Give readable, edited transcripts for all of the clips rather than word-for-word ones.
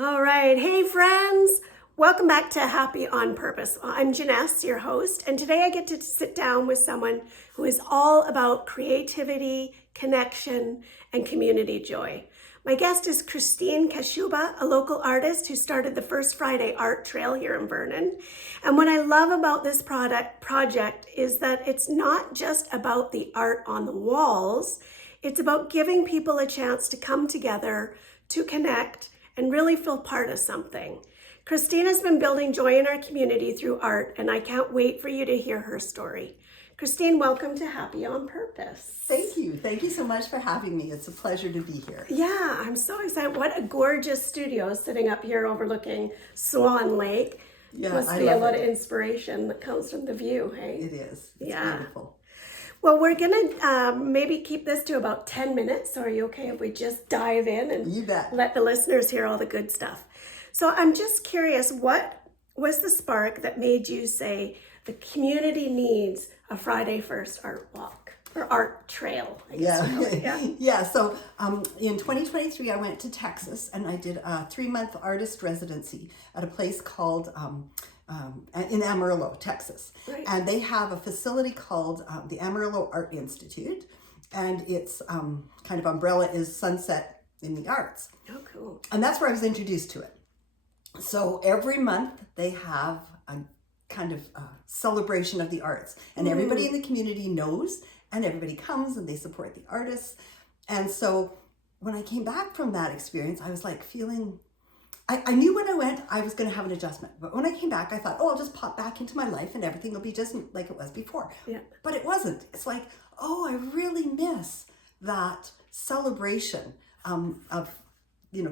All right. Hey, friends. Welcome back to Happy on Purpose. I'm Janesse, your host, and today I get to sit down with someone who is all about creativity, connection, and community joy. My guest is Christine Kashuba, a local artist who started the First Friday Art Trail here in Vernon. And what I love about this project is that it's not just about the art on the walls, it's about giving people a chance to come together, to connect, and really feel part of something. Christine has been building joy in our community through art, and I can't wait for you to hear her story. Christine, welcome to Happy on Purpose. Thank you. Thank you so much for having me. It's a pleasure to be here. Yeah, I'm so excited. What a gorgeous studio sitting up here overlooking Swan Lake. Yeah, Must be a lot of inspiration that comes from the view, hey? It is. It's beautiful. Well, we're going to maybe keep this to about 10 minutes. So are you okay if we just dive in and You bet. let the listeners hear all the good stuff? So I'm just curious, what was the spark that made you say the community needs a Friday First art walk or art trail? I guess you call it. Yeah. So in 2023, I went to Texas and I did a 3-month artist residency at a place called in Amarillo, Texas. Right. And they have a facility called the Amarillo Art Institute. And its kind of umbrella is Sunset in the Arts. Oh, cool. And that's where I was introduced to it. So every month they have a kind of celebration of the arts, and everybody in the community knows, and everybody comes and they support the artists. And so when I came back from that experience, I was like feeling, I knew when I went I was going to have an adjustment, but when I came back I thought, oh, I'll just pop back into my life and everything will be just like it was before. Yeah. But it wasn't. It's like, oh, I really miss that celebration of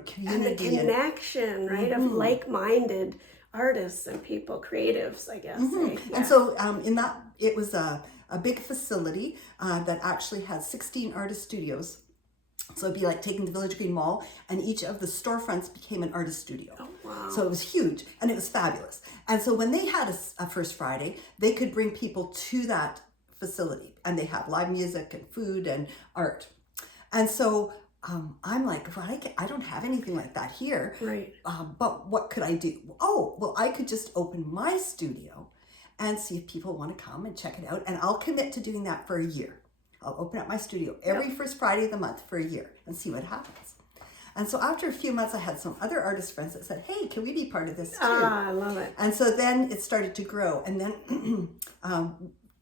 community And the connection, right, of like-minded artists and people, creatives, I guess. Eh? Yeah. And so in that, it was a big facility that actually has 16 artist studios. So it'd be like taking the Village Green Mall, and each of the storefronts became an artist studio. Oh, wow. So it was huge, and it was fabulous. And so when they had a First Friday, they could bring people to that facility, and they have live music and food and art. And so I'm like, well, I don't have anything like that here. Right. But what could I do? Oh, well, I could just open my studio and see if people want to come and check it out. And I'll commit to doing that for a year. I'll open up my studio every first Friday of the month for a year and see what happens. And so after a few months, I had some other artist friends that said, hey, can we be part of this too? Ah, I love it. And so then it started to grow. And then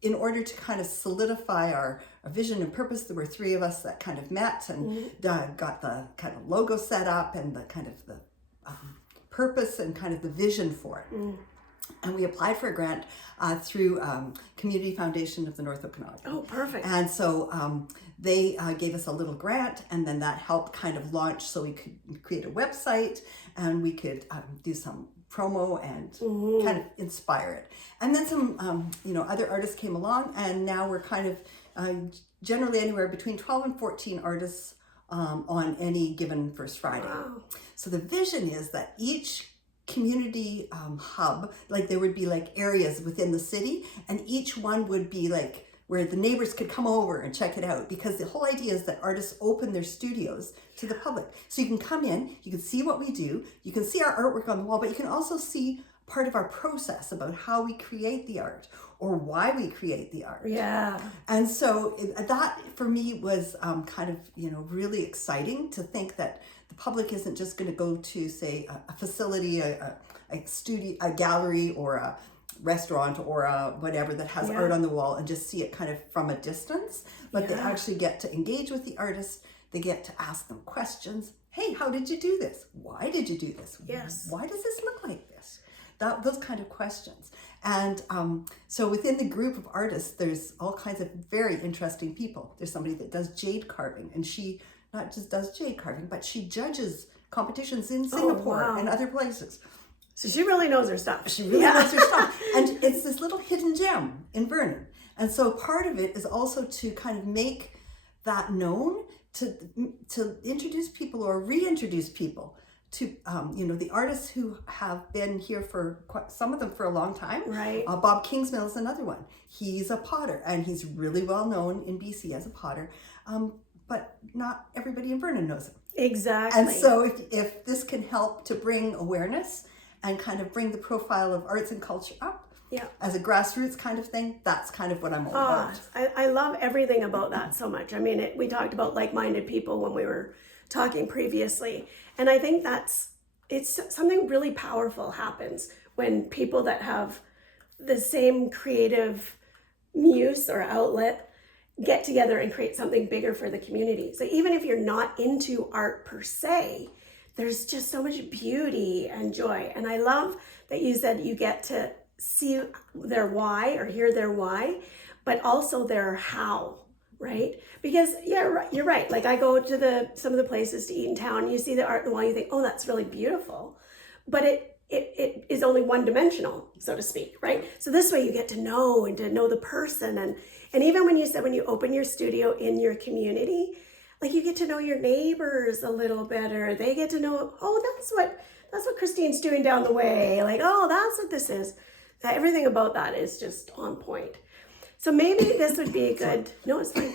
in order to kind of solidify our vision and purpose, there were 3 of us that kind of met and got the kind of logo set up and the kind of the purpose and kind of the vision for it. And we applied for a grant through Community Foundation of the North Okanagan. Oh, perfect. And so they gave us a little grant, and then that helped kind of launch so we could create a website and we could do some promo and kind of inspire it. And then some, other artists came along, and now we're kind of generally anywhere between 12 and 14 artists on any given First Friday. Wow. So the vision is that each community hub, like there would be like areas within the city, and each one would be like where the neighbors could come over and check it out, because the whole idea is that artists open their studios to the public. So you can come in, you can see what we do, you can see our artwork on the wall, but you can also see part of our process about how we create the art or why we create the art. Yeah. And so that for me was kind of, really exciting to think that the public isn't just going to go to, say, a facility, a studio, a gallery, or a restaurant, or a whatever that has art on the wall and just see it kind of from a distance, but they actually get to engage with the artist. They get to ask them questions. Hey, how did you do this? Why did you do this? Yes. Why does this look like this? Those kind of questions. And so within the group of artists, there's all kinds of very interesting people. There's somebody that does jade carving, and she not just does jade carving, but she judges competitions in Singapore and other places. So she really knows her stuff. She really knows her stuff. And it's this little hidden gem in Vernon. And so part of it is also to kind of make that known, to introduce people or reintroduce people to, the artists who have been here for some of them for a long time. Right. Bob Kingsmill is another one. He's a potter, and he's really well known in BC as a potter. But not everybody in Vernon knows him. Exactly. And so if this can help to bring awareness and kind of bring the profile of arts and culture up Yeah. as a grassroots kind of thing, that's kind of what I'm all about. I love everything about that so much. I mean, we talked about like-minded people when we were talking previously. And I think it's something really powerful happens when people that have the same creative muse or outlet get together and create something bigger for the community. So even if you're not into art per se, there's just so much beauty and joy. And I love that you said you get to see their why or hear their why, but also their how, right? Because yeah, you're right. Like I go to some of the places to eat in town, you see the art on the wall, you think, oh, that's really beautiful. But it is only one dimensional, so to speak, right? So this way you get to know the person. And even when you said when you open your studio in your community, like you get to know your neighbors a little better. They get to know, oh, that's what Christine's doing down the way. Like, oh, that's what this is. That everything about that is just on point. So maybe this would be a good, no, it's fine.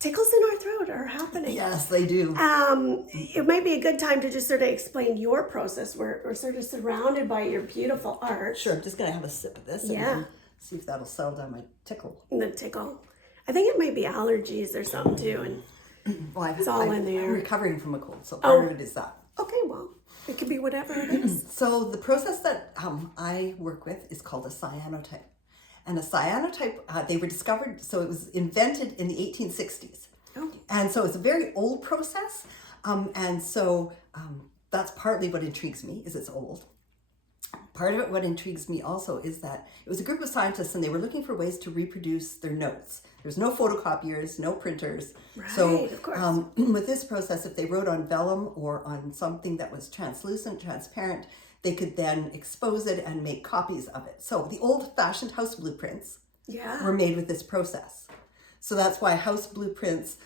Tickles in our throat are happening. Yes, they do. It might be a good time to just sort of explain your process. We're sort of surrounded by your beautiful art. Sure, I'm just going to have a sip of this and then see if that'll settle down my tickle. The tickle. I think it might be allergies or something too. And well, it's all in there. I'm recovering from a cold, so part of it is that. Okay, well, it could be whatever it is. So the process that I work with is called a cyanotype. And a cyanotype, they were discovered, so it was invented in the 1860s. Oh. And so it's a very old process. And so that's partly what intrigues me, is it's old. Part of it, what intrigues me also, is that it was a group of scientists and they were looking for ways to reproduce their notes. There's no photocopiers, no printers. Right, so of course. With this process, if they wrote on vellum or on something that was translucent, transparent, they could then expose it and make copies of it. So the old-fashioned house blueprints were made with this process. So that's why house blueprints,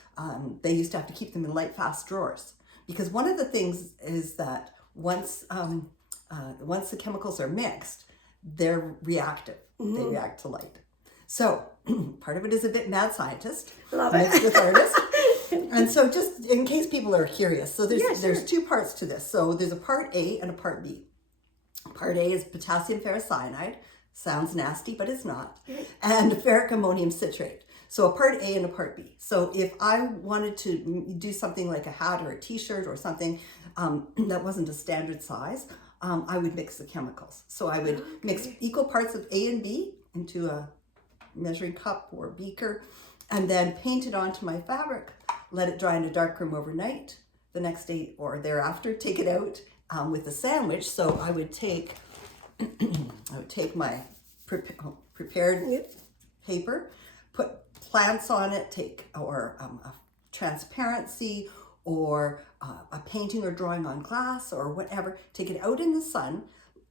they used to have to keep them in light, fast drawers. Because one of the things is that once the chemicals are mixed, they're reactive. Mm-hmm. They react to light. So part of it is a bit mad scientist mixed with artist. And so just in case people are curious, so there's two parts to this. So there's a part A and a part B. Part A is potassium ferrocyanide. Sounds nasty, but it's not. And ferric ammonium citrate. So a part A and a part B. So if I wanted to do something like a hat or a t-shirt or something that wasn't a standard size, I would mix the chemicals. So I would mix equal parts of A and B into a measuring cup or beaker, and then paint it onto my fabric, let it dry in a dark room overnight. The next day or thereafter, take it out with a sandwich. So I would take my prepared paper, put plants on it, or a transparency or a painting or drawing on glass or whatever, take it out in the sun.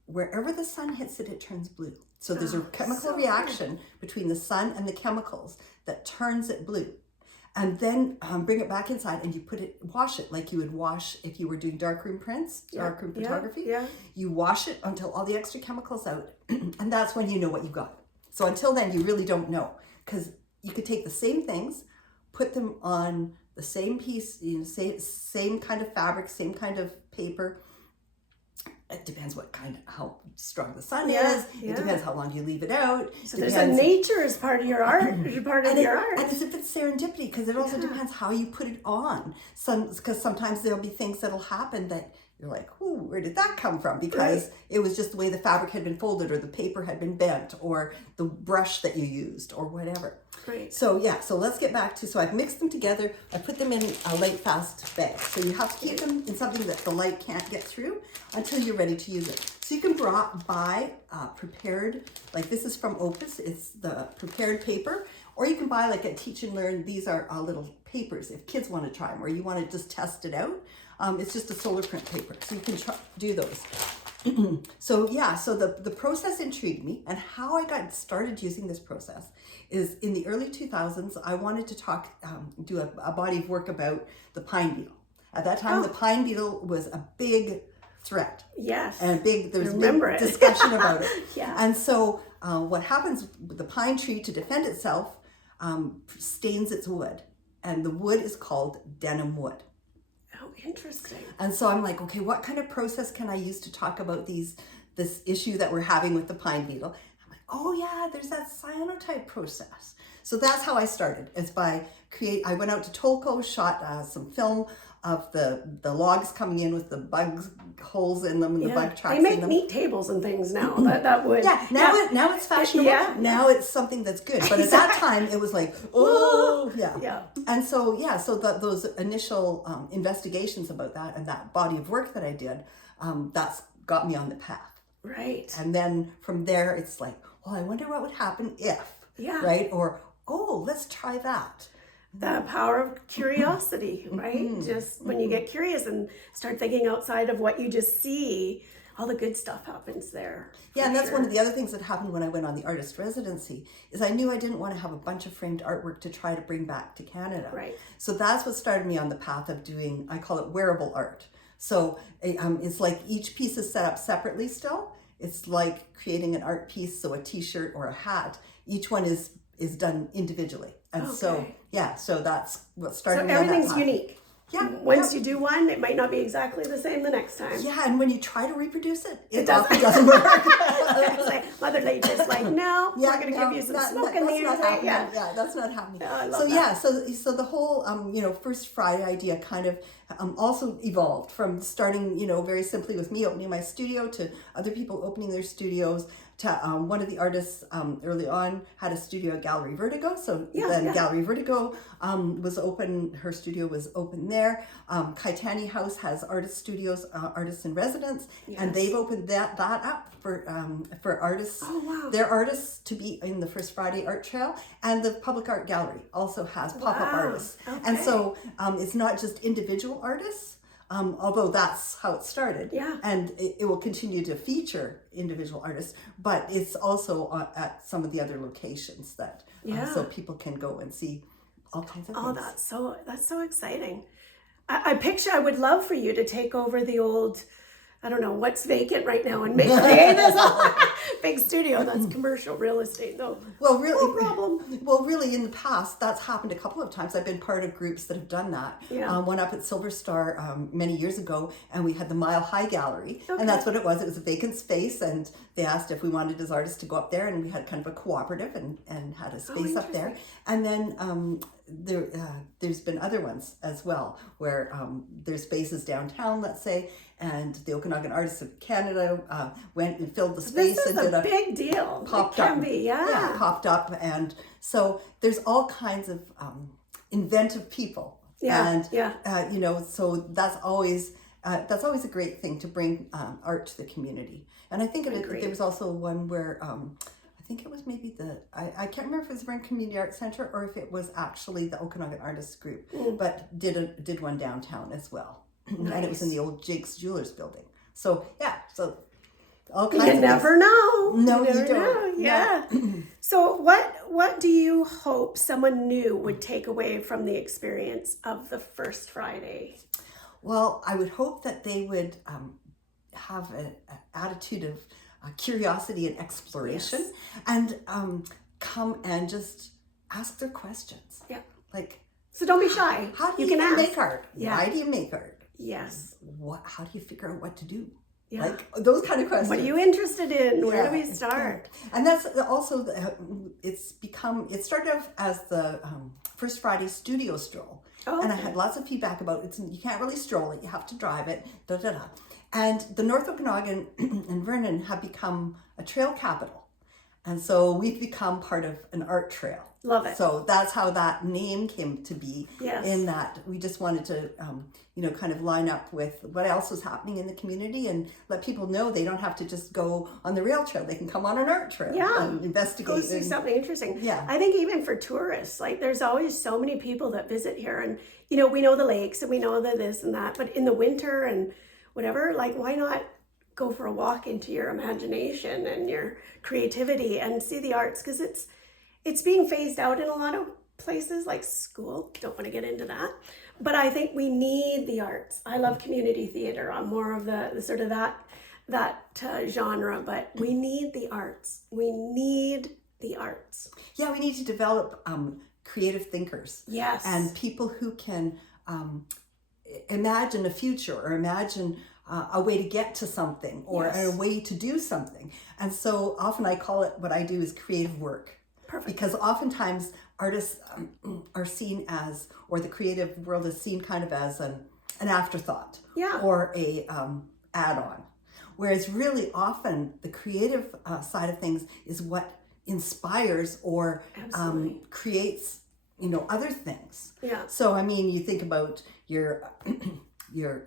Wherever the sun hits it, it turns blue. So there's a chemical reaction between the sun and the chemicals that turns it blue. And then bring it back inside and you wash it like you would wash if you were doing darkroom prints, darkroom photography. Yeah. You wash it until all the extra chemicals out, and that's when you know what you got. So until then, you really don't know, because you could take the same things, put them on the same piece, same kind of fabric, same kind of paper. It depends how strong the sun is. It depends how long you leave it out. So there's a nature as part of your art, And as if it's serendipity, because it also depends how you put it on. Because sometimes there'll be things that'll happen that you're like, ooh, where did that come from? Because it was just the way the fabric had been folded, or the paper had been bent, or the brush that you used, or whatever. Great. So so let's get back to, so I've mixed them together. I put them in a light fast bag. So you have to keep them in something that the light can't get through until you're ready to use it. So you can buy prepared, like this is from Opus, it's the prepared paper, or you can buy like at Teach and Learn. These are little papers if kids want to try them, or you want to just test it out. It's just a solar print paper, so you can do those. So the process intrigued me, and how I got started using this process is in the early 2000s. I wanted to do a body of work about the pine beetle. At that time, the pine beetle was a big threat. Yes. And there's big discussion about it. Yeah. And so what happens with the pine tree, to defend itself, stains its wood, and the wood is called denim wood. interesting. And so I'm like, okay, what kind of process can I use to talk about this issue that we're having with the pine beetle? I'm like, oh yeah, there's that cyanotype process. So that's how I started, is by I went out to Tolko, shot some film of the logs coming in with the bugs, holes in them, and the bug tracks in them. They make neat tables and things now. that would. Yeah, now it's fashionable. Yeah. Now it's something that's good. But at that time, it was like, oh, yeah. Yeah. And so, those initial investigations about that and that body of work that I did, that's got me on the path. Right. And then from there, it's like, well, I wonder what would happen if. Yeah. Right? Or, oh, let's try that. The power of curiosity, right? Just when you get curious and start thinking outside of what you just see, all the good stuff happens there. Yeah, and that's one of the other things that happened when I went on the artist residency, is I knew I didn't want to have a bunch of framed artwork to try to bring back to Canada. Right. So that's what started me on the path of doing, I call it wearable art. So it's like each piece is set up separately still. It's like creating an art piece, so a t-shirt or a hat. Each one is done individually. And so that's what started me on that path. So everything's unique. Yeah. Once you do one, it might not be exactly the same the next time. Yeah, and when you try to reproduce it, it doesn't. doesn't work. It's like Mother Nature's like, no, we're going to give you some smoke in here. Yeah, that's not happening. I love that. So the whole First Friday idea kind of also evolved from starting, very simply with me opening my studio to other people opening their studios. To one of the artists early on had a studio at Gallery Vertigo. So Gallery Vertigo was open. Her studio was open there. Kaitani House has artist studios, artists in residence, and they've opened that up for artists. Oh, wow. Their artists to be in the First Friday Art Trail, and the Public Art Gallery also has pop-up artists. Okay. And so it's not just individual artists. Although that's how it started. Yeah. And it will continue to feature individual artists, but it's also at some of the other locations that so people can go and see all kinds of things. Oh, that's so exciting. I would love for you to take over the old, I don't know what's vacant right now, and create this big studio. That's commercial real estate, though. Well, really, no problem. Well, really, in the past, that's happened a couple of times. I've been part of groups that have done that. Yeah. One up at Silver Star many years ago, and we had the Mile High Gallery, and that's what it was. It was a vacant space, and they asked if we wanted as artists to go up there, and we had kind of a cooperative and had a space up there. And then there's been other ones as well, where there's spaces downtown, let's say, and the Okanagan Artists of Canada went and filled the space. This is and did a big deal. Popped it can up. Be, yeah. Popped up, and so there's all kinds of inventive people. Yeah. And so that's always a great thing to bring art to the community. And I think there was also one where I think it was maybe I can't remember if it was the Vernon Community Arts Center or if it was actually the Okanagan Artists Group, but did one downtown as well. Nice. And it was in the old Jake's Jewelers building. So all kinds of never know. No, you don't. Know. Yeah. So what do you hope someone new would take away from the experience of the First Friday? Well, I would hope that they would have an attitude of curiosity and exploration, and come and just ask their questions. Yeah. Like, so don't be shy. How do you make art? Yeah. Why do you make art? Yes. How do you figure out what to do? Yeah. Like those kind of questions. What are you interested in? Where do we start? And that's also it started off as the First Friday studio stroll. Oh, and I had lots of feedback about it. You can't really stroll it. You have to drive it. And the North Okanagan and Vernon have become a trail capital. And so we've become part of an art trail. Love it. So that's how that name came to be. Yes. In that we just wanted to, kind of line up with what else was happening in the community and let people know they don't have to just go on the rail trail. They can come on an art trail and investigate. Go see something interesting. Yeah. I think even for tourists, like there's always so many people that visit here, and we know the lakes and we know the this and that, but in the winter and whatever, like why not go for a walk into your imagination and your creativity and see the arts, because it's being phased out in a lot of places, like school. Don't want to get into that, but I think we need the arts. I love community theater. I'm more of the sort of that genre, but we need the arts. We need the arts. Yeah, we need to develop creative thinkers. Yes. And people who can imagine a future, or imagine a way to get to something, or Yes. a way to do something. And so often I call it, what I do is creative work. Perfect. Because oftentimes artists are seen as, or the creative world is seen kind of as an afterthought, Yeah. or a add-on. Whereas really often the creative side of things is what inspires or Absolutely. creates, other things. Yeah. So I mean, you think about your your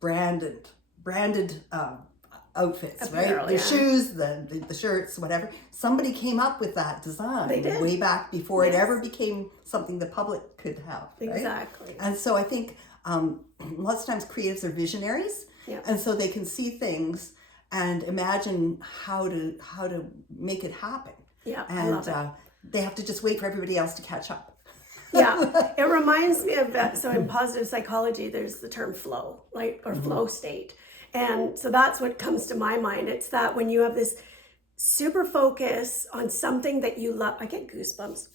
branded outfits, Apparel, right? The yeah. shoes, the shirts, whatever. Somebody came up with that design They did. way back before it Yes. ever became something the public could have. Right? Exactly. And so I think lots of times creatives are visionaries, Yeah. and so they can see things and imagine how to make it happen. Yeah, I And love it. they have to just wait for everybody else to catch up. Yeah, it reminds me of that. So in positive psychology, there's the term flow, right? Or flow state. And so that's what comes to my mind. It's that when you have this super focus on something that you love, I get goosebumps,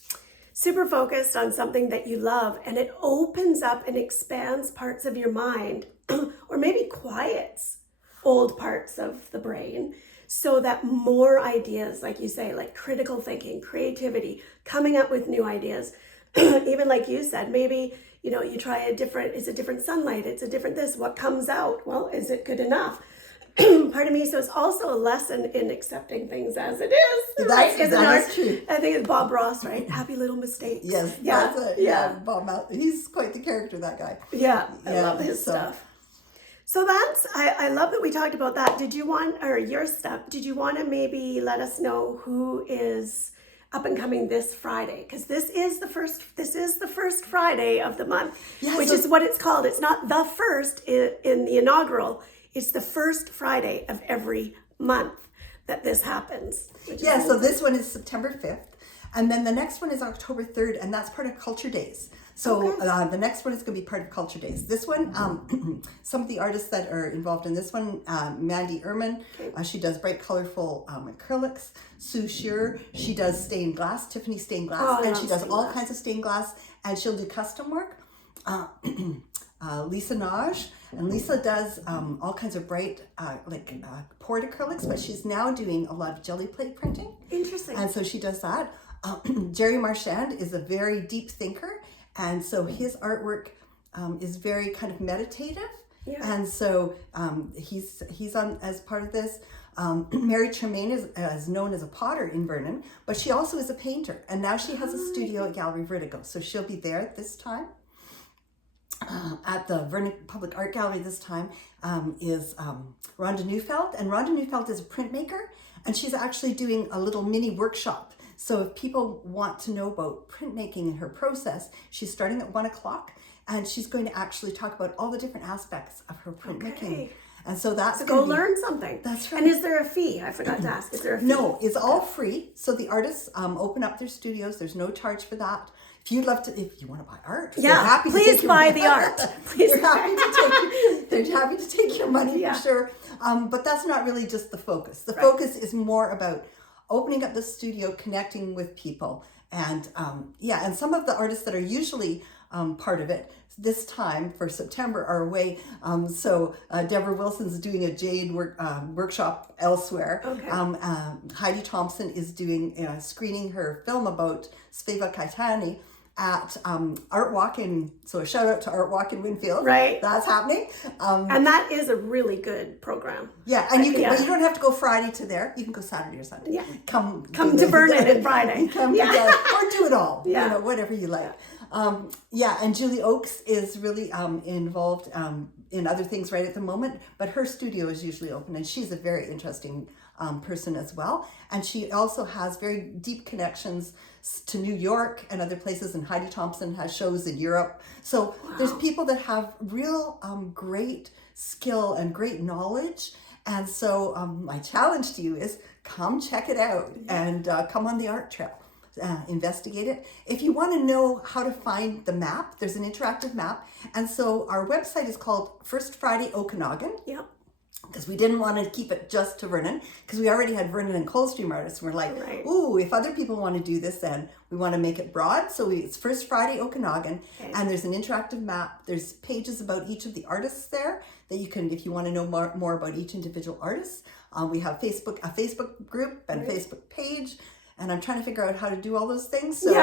super focused on something that you love, and it opens up and expands parts of your mind, or maybe quiets old parts of the brain, so that more ideas, like you say, like critical thinking, creativity, coming up with new ideas, even like you said, maybe, you try it's a different sunlight, it's a different this, what comes out? Well, is it good enough? Pardon me. So it's also a lesson in accepting things as it is. Right? That is true. I think it's Bob Ross, right? Happy little mistakes. Yes, Yeah. that's it. Yeah. Bob he's quite the character, that guy. Yeah. I Yeah, love his so- stuff. So I love that we talked about that. Did you want to maybe let us know who is up and coming this Friday? Because this is the first Friday of the month, Yeah, which so- is what it's called. It's not the first in the inaugural. It's the first Friday of every month that this happens. Yeah, so this one is September 5th. And then the next one is October 3rd, and that's part of Culture Days. So the next one is going to be part of Culture Days. This one, some of the artists that are involved in this one, Mandy Ehrman, she does bright, colorful acrylics. Sue Shearer, she does stained glass, Tiffany stained glass, Oh, I and she love does stained all glass. kinds of stained glass, and she'll do custom work. Lisa Naj, and Lisa does all kinds of bright, poured acrylics, but she's now doing a lot of jelly plate printing. Interesting. And so she does that. Jerry Marchand is a very deep thinker, and so his artwork is very kind of meditative. Yeah. And so he's on as part of this. Mary Tremaine is known as a potter in Vernon, but she also is a painter, and now she has a studio at Gallery Vertigo, so she'll be there at this time. At the Vernon Public Art Gallery this time is Rhonda Neufeld, and Rhonda Neufeld is a printmaker, and she's actually doing a little mini workshop. So if people want to know about printmaking and her process, she's starting at 1:00, and she's going to actually talk about all the different aspects of her printmaking. Okay. And so that's So gonna go be- learn something. That's right. And is there a fee? I forgot to ask. Is there a fee? No, it's all free. So the artists open up their studios. There's no charge for that. If you want to buy art, they're Yeah, happy to please take your buy money. the art. Please. They're happy to take your money Yeah. for sure. But that's not really just the focus. The Right. focus is more about opening up the studio, connecting with people, and and some of the artists that are usually part of it this time for September are away. So Deborah Wilson's doing a jade workshop elsewhere. Okay. Heidi Thompson is doing screening her film about Sveva Kaitani at Art Walk in, so a shout out to Art Walk in Winfield. Right. That's happening. And that is a really good program. Yeah, and you can, Yeah. well, you don't have to go Friday to there. You can go Saturday or Sunday. Yeah. Come Come to Vernon and Friday. Come Yeah. together, or do it all. Yeah. Whatever you like. And Julie Oakes is really involved in other things right at the moment, but her studio is usually open, and she's a very interesting person as well. And she also has very deep connections to New York and other places, and Heidi Thompson has shows in Europe. So there's people that have real great skill and great knowledge. And so my challenge to you is come check it out and come on the art trail. Investigate it. If you want to know how to find the map, there's an interactive map. And so our website is called First Friday Okanagan. Yeah. because we didn't want to keep it just to Vernon, because we already had Vernon and Coldstream artists. We're like, Right. ooh, if other people want to do this, then we want to make it broad. So it's First Friday Okanagan, and there's an interactive map. There's pages about each of the artists there that you can, if you want to know more about each individual artist. We have a Facebook group and Facebook page, and I'm trying to figure out how to do all those things. So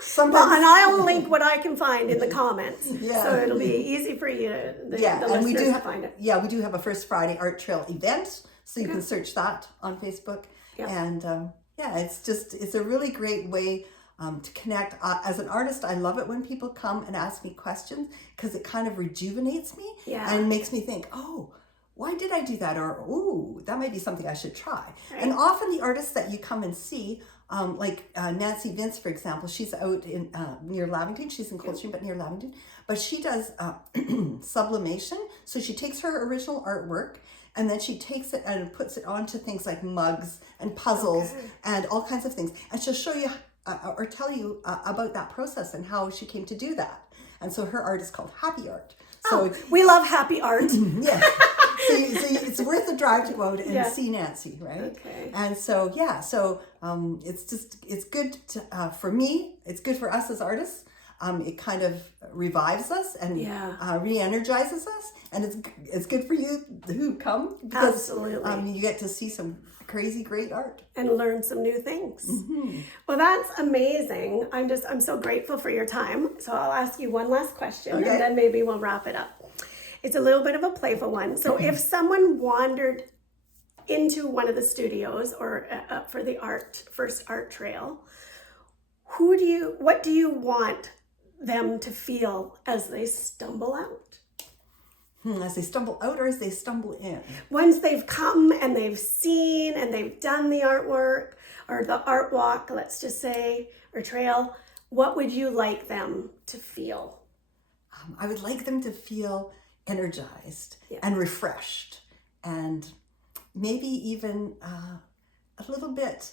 sometimes, well, and I'll link what I can find in the comments, Yeah. so it'll be easy for you to the and we listeners do to find it. Yeah, we do have a First Friday Art Trail event, so you can search that on Facebook. And it's a really great way to connect. As an artist, I love it when people come and ask me questions, because it kind of rejuvenates me and makes me think, oh, why did I do that? Or, ooh, that might be something I should try. Right. And often the artists that you come and see, like Nancy Vince, for example, she's out in near Lavington. She's in Coldstream, but near Lavington. But she does sublimation. So she takes her original artwork, and then she takes it and puts it onto things like mugs and puzzles and all kinds of things. And she'll show you or tell you about that process and how she came to do that. And so her art is called Happy Art. So we love happy art. Yeah. So it's worth the drive to go out and see Nancy, right? Okay. And so it's good to, for me. It's good for us as artists. It kind of revives us and re-energizes us, and it's good for you who come, because absolutely you get to see some crazy great art and learn some new things. Well, that's amazing. I'm so grateful for your time. So I'll ask you one last question, and then maybe we'll wrap it up. It's a little bit of a playful one. So if someone wandered into one of the studios or up for the first art trail, what do you want them to feel as they stumble out? As they stumble out or as they stumble in? Once they've come and they've seen and they've done the artwork or the art walk, let's just say, or trail, what would you like them to feel? I would like them to feel energized and refreshed, and maybe even a little bit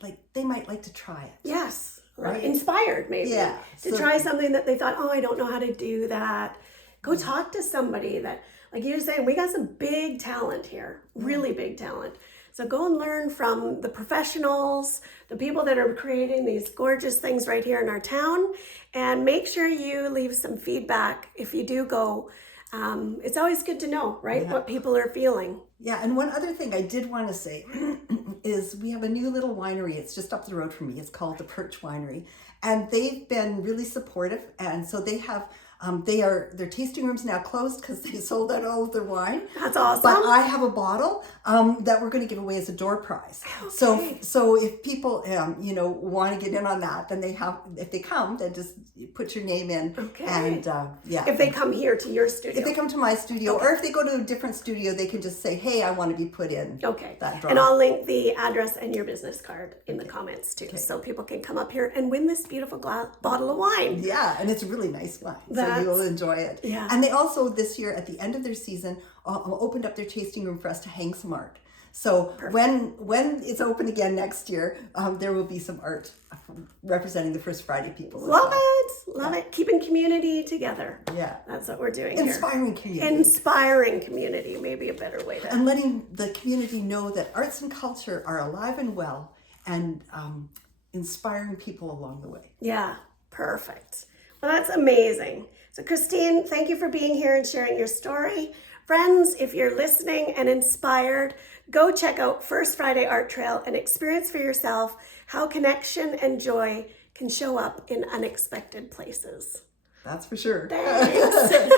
like they might like to try it. Yes. Right. Inspired maybe to try something that they thought, oh, I don't know how to do that. Go talk to somebody that, like you were saying, we got some big talent here, really big talent. So go and learn from the professionals, the people that are creating these gorgeous things right here in our town, and make sure you leave some feedback if you do go. It's always good to know, right, what people are feeling. Yeah, and one other thing I did want to say is we have a new little winery. It's just up the road from me. It's called the Perch Winery, and they've been really supportive. And so they have their tasting room's now closed because they sold out all of their wine. That's awesome. But I have a bottle that we're going to give away as a door prize. Okay. So if people want to get in on that, then if they come, then just put your name in. Okay. And if they come here to your studio. If they come to my studio, or if they go to a different studio, they can just say, hey, I want to be put in. Okay. That draw. And I'll link the address and your business card in the comments too, so people can come up here and win this beautiful bottle of wine. Yeah, and it's a really nice wine. So you'll enjoy it. Yeah. And they also, this year, at the end of their season, opened up their tasting room for us to hang some art. So when it's open again next year, there will be some art representing the First Friday people. Love it. Keeping community together. Yeah. That's what we're doing Inspiring here. Community. Inspiring community, maybe a better way to. And letting the community know that arts and culture are alive and well, and inspiring people along the way. Yeah, perfect. Well, that's amazing. So Christine, thank you for being here and sharing your story. Friends, if you're listening and inspired, go check out First Friday Art Trail and experience for yourself how connection and joy can show up in unexpected places. That's for sure. Thanks.